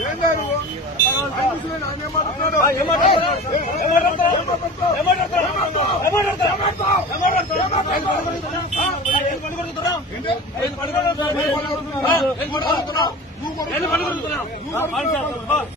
ఏమంటారు నువ్వు